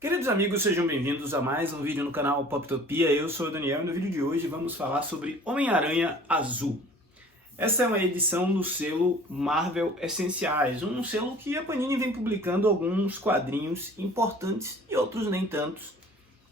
Queridos amigos, sejam bem-vindos a mais um vídeo no canal Poptopia. Eu sou o Daniel e no vídeo de hoje vamos falar sobre Homem-Aranha Azul. Essa é uma edição do selo Marvel Essenciais, um selo que a Panini vem publicando alguns quadrinhos importantes e outros nem tantos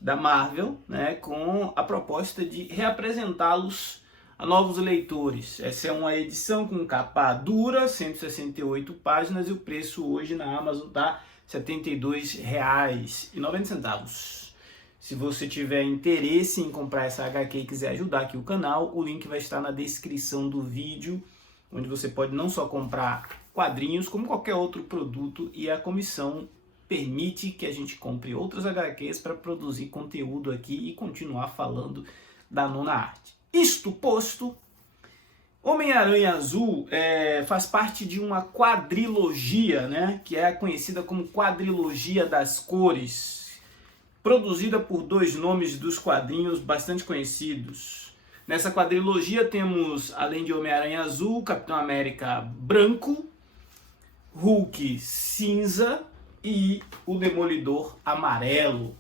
da Marvel, né, com a proposta de reapresentá-los a novos leitores. Essa é uma edição com capa dura, 168 páginas, e o preço hoje na Amazon está R$ 72,90. Se você tiver interesse em comprar essa HQ e quiser ajudar aqui o canal, o link vai estar na descrição do vídeo, onde você pode não só comprar quadrinhos, como qualquer outro produto, e a comissão permite que a gente compre outras HQs para produzir conteúdo aqui e continuar falando da nona arte. Isto posto, Homem-Aranha Azul faz parte de uma quadrilogia, né, que é conhecida como Quadrilogia das Cores, produzida por dois nomes dos quadrinhos bastante conhecidos. Nessa quadrilogia temos, além de Homem-Aranha Azul, Capitão América branco, Hulk cinza e o Demolidor amarelo.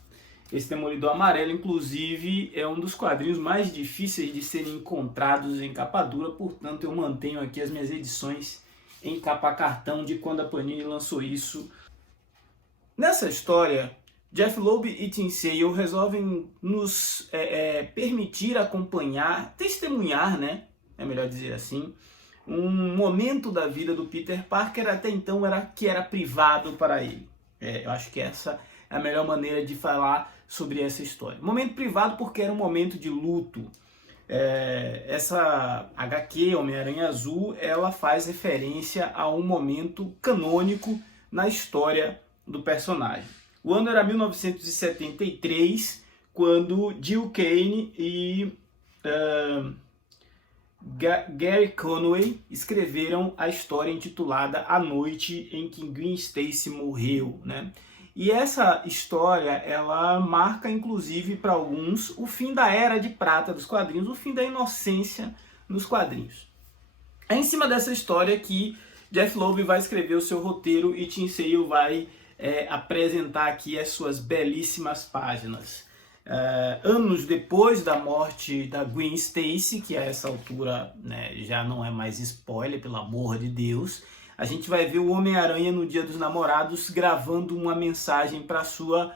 Esse Demolidor amarelo, inclusive, é um dos quadrinhos mais difíceis de serem encontrados em capa dura, portanto eu mantenho aqui as minhas edições em capa cartão de quando a Panini lançou isso. Nessa história, Jeph Loeb e Tim Sale resolvem nos permitir acompanhar, testemunhar, né, é melhor dizer assim, um momento da vida do Peter Parker até então que era privado para ele. Eu acho que essa é a melhor maneira de falar sobre essa história. Momento privado porque era um momento de luto. Essa HQ, Homem-Aranha Azul, ela faz referência a um momento canônico na história do personagem. O ano era 1973, quando Jill Kane e Gary Conway escreveram a história intitulada A Noite em que Gwen Stacy Morreu, né? E essa história, ela marca, inclusive, para alguns, o fim da era de prata dos quadrinhos, o fim da inocência nos quadrinhos. É em cima dessa história que Jeph Loeb vai escrever o seu roteiro e Tim Sale vai apresentar aqui as suas belíssimas páginas. Anos depois da morte da Gwen Stacy, que a essa altura, né, já não é mais spoiler, pelo amor de Deus, a gente vai ver o Homem-Aranha no Dia dos Namorados gravando uma mensagem para sua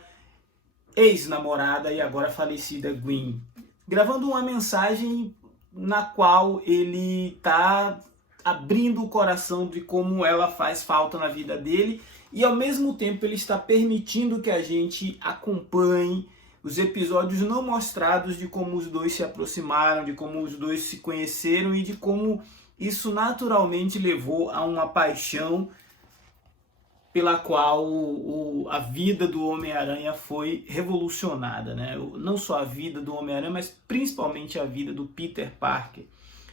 ex-namorada e agora falecida Gwen. Gravando uma mensagem na qual ele está abrindo o coração de como ela faz falta na vida dele e ao mesmo tempo ele está permitindo que a gente acompanhe os episódios não mostrados de como os dois se aproximaram, de como os dois se conheceram e de como isso naturalmente levou a uma paixão pela qual a vida do Homem-Aranha foi revolucionada, né? Não só a vida do Homem-Aranha, mas principalmente a vida do Peter Parker.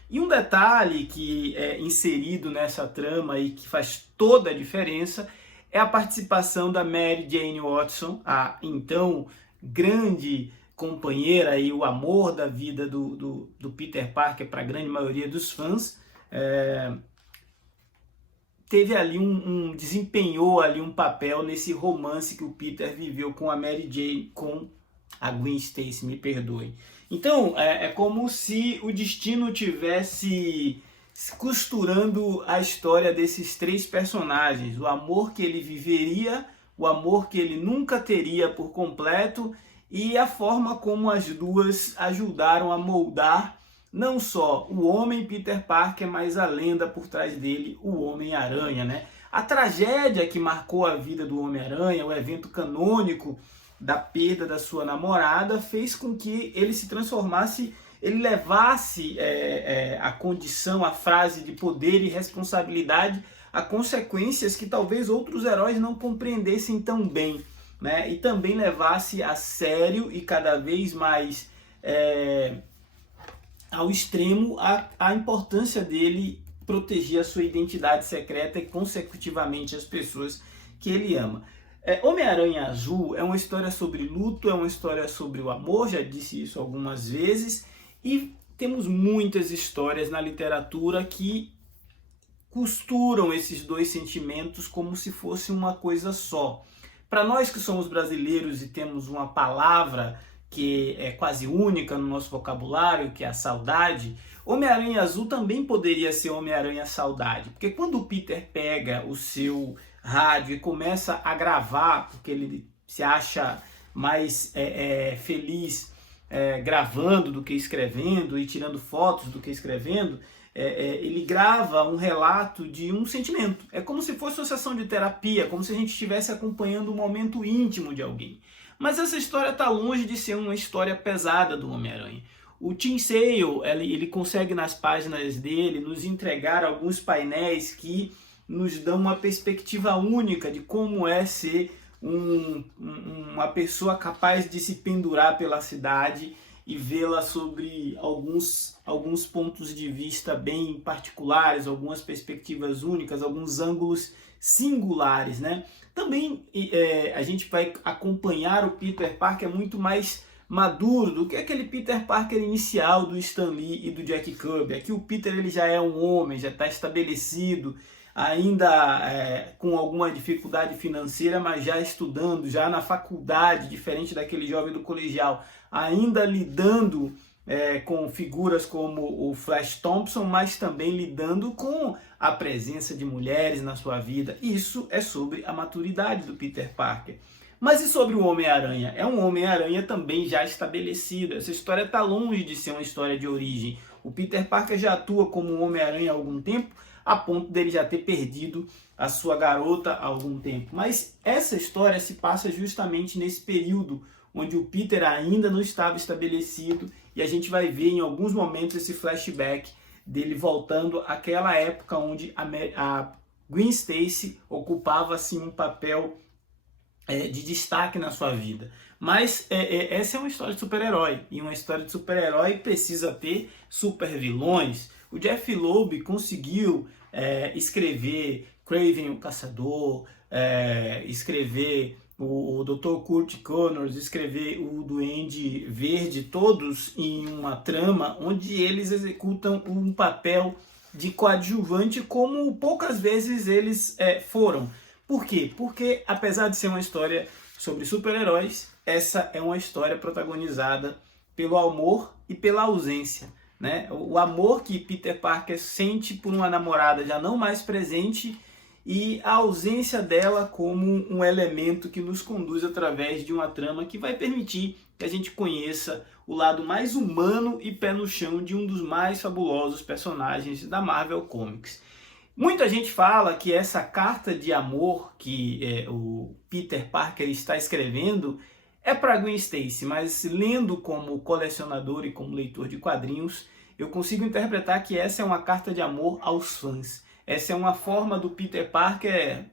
E um detalhe que é inserido nessa trama e que faz toda a diferença é a participação da Mary Jane Watson, a então grande companheira e o amor da vida do Peter Parker para a grande maioria dos fãs. Teve ali desempenhou ali um papel nesse romance que o Peter viveu com a Mary Jane, com a Gwen Stacy, me perdoe. Então, é como se o destino tivesse costurando a história desses três personagens, o amor que ele viveria, o amor que ele nunca teria por completo e a forma como as duas ajudaram a moldar não só o homem Peter Parker, mas a lenda por trás dele, o Homem-Aranha, né? A tragédia que marcou a vida do Homem-Aranha, o evento canônico da perda da sua namorada, fez com que ele se transformasse, ele levasse a condição, a frase de poder e responsabilidade a consequências que talvez outros heróis não compreendessem tão bem, né? E também levasse a sério e cada vez mais ao extremo a importância dele proteger a sua identidade secreta e consecutivamente as pessoas que ele ama. Homem-Aranha Azul é uma história sobre luto, é uma história sobre o amor, já disse isso algumas vezes, e temos muitas histórias na literatura que costuram esses dois sentimentos como se fosse uma coisa só. Para nós que somos brasileiros e temos uma palavra que é quase única no nosso vocabulário, que é a saudade, Homem-Aranha Azul também poderia ser Homem-Aranha Saudade, porque quando o Peter pega o seu rádio e começa a gravar, porque ele se acha mais feliz gravando do que escrevendo e tirando fotos do que escrevendo, ele grava um relato de um sentimento. É como se fosse uma sessão de terapia, como se a gente estivesse acompanhando um momento íntimo de alguém. Mas essa história está longe de ser uma história pesada do Homem-Aranha. O Tim Sale, ele consegue nas páginas dele nos entregar alguns painéis que nos dão uma perspectiva única de como é ser uma pessoa capaz de se pendurar pela cidade e vê-la sobre alguns pontos de vista bem particulares, algumas perspectivas únicas, alguns ângulos singulares, né? Também a gente vai acompanhar o Peter Parker muito mais maduro do que aquele Peter Parker inicial do Stan Lee e do Jack Kirby. Aqui o Peter ele já é um homem, já está estabelecido, ainda com alguma dificuldade financeira, mas já estudando, já na faculdade, diferente daquele jovem do colegial, ainda lidando com figuras como o Flash Thompson, mas também lidando com a presença de mulheres na sua vida. Isso é sobre a maturidade do Peter Parker. Mas e sobre o Homem-Aranha? É um Homem-Aranha também já estabelecido. Essa história está longe de ser uma história de origem. O Peter Parker já atua como um Homem-Aranha há algum tempo, a ponto dele já ter perdido a sua garota há algum tempo. Mas essa história se passa justamente nesse período onde o Peter ainda não estava estabelecido, e a gente vai ver em alguns momentos esse flashback dele voltando àquela época onde a Gwen Stacy ocupava assim um papel de destaque na sua vida. Mas essa é uma história de super-herói, e uma história de super-herói precisa ter super-vilões. O Jeff Loeb conseguiu escrever Kraven o Caçador, escrever o Dr. Kurt Connors, escrever o Duende Verde, todos em uma trama onde eles executam um papel de coadjuvante como poucas vezes eles foram. Por quê? Porque apesar de ser uma história sobre super-heróis, essa é uma história protagonizada pelo amor e pela ausência, né? O amor que Peter Parker sente por uma namorada já não mais presente e a ausência dela como um elemento que nos conduz através de uma trama que vai permitir que a gente conheça o lado mais humano e pé no chão de um dos mais fabulosos personagens da Marvel Comics. Muita gente fala que essa carta de amor que o Peter Parker está escrevendo é para Gwen Stacy, mas lendo como colecionador e como leitor de quadrinhos, eu consigo interpretar que essa é uma carta de amor aos fãs. Essa é uma forma do Peter Parker,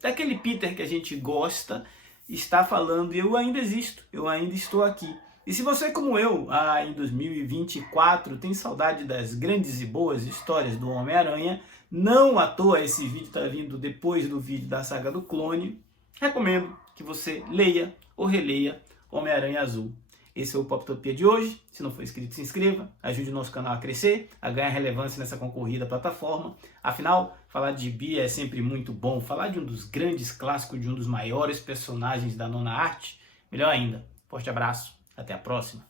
daquele Peter que a gente gosta, está falando: eu ainda existo, eu ainda estou aqui. E se você, como eu, em 2024, tem saudade das grandes e boas histórias do Homem-Aranha, não à toa esse vídeo está vindo depois do vídeo da saga do clone, recomendo que você leia ou releia Homem-Aranha Azul. Esse é o Poptopia de hoje. Se não for inscrito, se inscreva, ajude o nosso canal a crescer, a ganhar relevância nessa concorrida plataforma. Afinal, falar de gibi é sempre muito bom. Falar de um dos grandes clássicos, de um dos maiores personagens da nona arte, melhor ainda. Forte abraço, até a próxima.